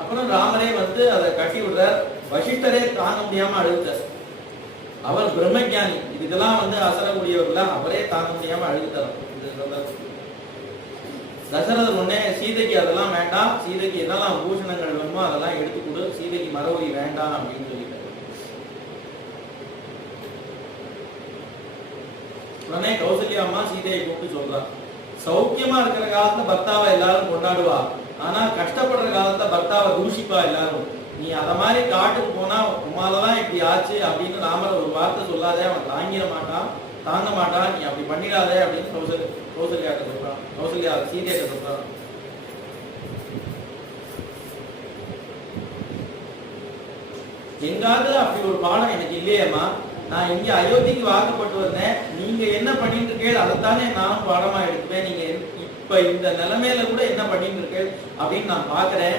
அப்புறம் ராமரே வந்து அதை கட்டி விடுறார். வசிஷ்டரே தாங்க முடியாம அழுத்தார். அவர் பிரம்மஞானி, இதுக்கெல்லாம் வந்து அசரக்கூடியவர்கள அவரே தாங்க முடியாம அழுத்தார். தசரதர் உடனே சீதைக்கு அதெல்லாம் வேண்டாம், சீதைக்கு என்னெல்லாம் பூஷணங்கள் வேணுமோ அதெல்லாம் எடுத்து கொடு, சீதைக்கு மரவரி வேண்டாம் அப்படின்னு சொல்லிட்டார். உடனே கௌசல்யா அம்மா சீதையை கூப்பிட்டு சொல்றான், சௌக்கியமா இருக்கிற காலத்துல பர்த்தாவை எல்லாரும் கொண்டாடுவா, ஆனா கஷ்டப்படுற காலத்துல பர்த்தாவை தூஷிப்பா எல்லாரும். நீ அத மாதிரி காட்டுக்கு போனா உமாலதான் இப்படி ஆச்சு அப்படின்னு ராமர் ஒரு வார்த்தை சொல்லாதே, அவன் தாங்கிட மாட்டான், தாங்க மாட்டான், நீ அப்படி பண்ணிடாதே அப்படின்னு கௌசல்யாட்ட சொல்றான். கௌசல்யா சீதையிட்ட சொல்றான். எங்காவது அப்படி ஒரு பாடம் எனக்கு இல்லையேம்மா, நான் இங்க அயோத்திக்கு வாக்கப்பட்டு வந்தேன், நீங்க என்ன பண்ணிட்டு இருக்கீங்க அதைத்தானே நானும் பாடமா எடுத்துப்பேன், நீங்க இப்ப இந்த நிலைமையில கூட என்ன பண்ணிட்டு இருக்கீங்க அப்படின்னு நான் பாக்குறேன்.